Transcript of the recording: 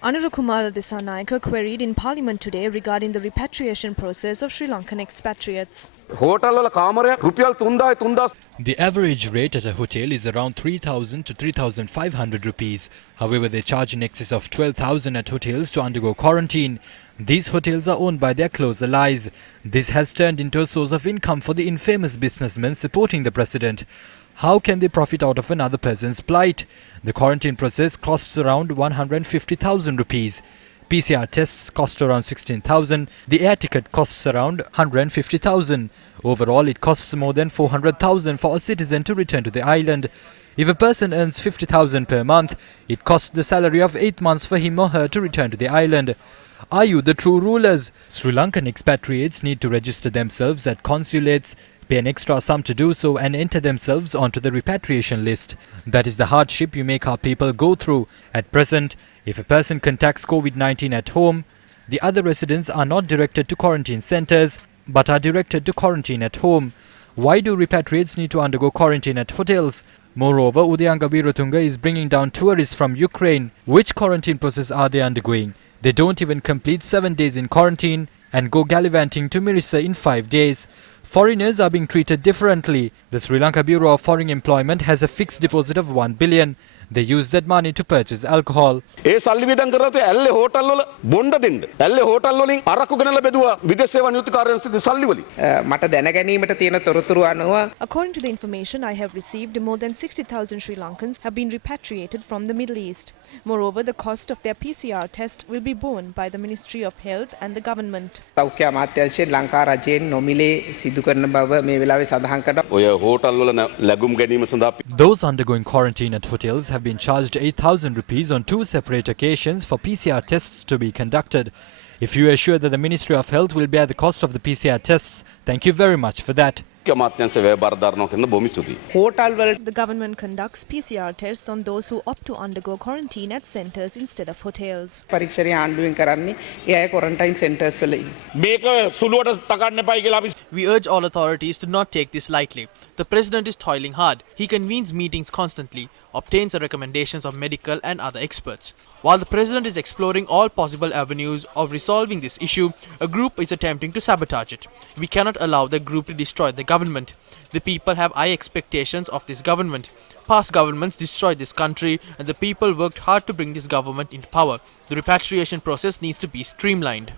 Anura Kumara queried in Parliament today regarding the repatriation process of Sri Lankan expatriates. The average rate at a hotel is around 3,000 to 3,500 rupees. However, they charge in excess of 12,000 at hotels to undergo quarantine. These hotels are owned by their close allies. This has turned into a source of income for the infamous businessmen supporting the president. How can they profit out of another person's plight? The quarantine process costs around 150,000 rupees. PCR tests cost around 16,000. The air ticket costs around 150,000. Overall, it costs more than 400,000 for a citizen to return to the island. If a person earns 50,000 per month, it costs the salary of 8 months for him or her to return to the island. Are you the true rulers? Sri Lankan expatriates need to register themselves at consulates, pay an extra sum to do so, and enter themselves onto the repatriation list. That is the hardship you make our people go through. At present, if a person contacts COVID-19 at home, the other residents are not directed to quarantine centres, but are directed to quarantine at home. Why do repatriates need to undergo quarantine at hotels? Moreover, Udayanga Veeratunga is bringing down tourists from Ukraine. Which quarantine process are they undergoing? They don't even complete 7 days in quarantine and go gallivanting to Mirissa in 5 days. Foreigners are being treated differently. The Sri Lanka Bureau of Foreign Employment has a fixed deposit of 1 billion. They use that money to purchase alcohol. According to the information I have received, more than 60,000 Sri Lankans have been repatriated from the Middle East. Moreover, the cost of their PCR test will be borne by the Ministry of Health and the government. Those undergoing quarantine at hotels have been charged 8,000 rupees on 2 separate occasions for PCR tests to be conducted. If you are sure that the Ministry of Health will bear the cost of the PCR tests, thank you very much for that. The government conducts PCR tests on those who opt to undergo quarantine at centres instead of hotels. We urge all authorities to not take this lightly. The president is toiling hard. He convenes meetings constantly, obtains the recommendations of medical and other experts. While the president is exploring all possible avenues of resolving this issue, a group is attempting to sabotage it. We cannot allow the group to destroy the government. The people have high expectations of this government. Past governments destroyed this country and the people worked hard to bring this government into power. The repatriation process needs to be streamlined.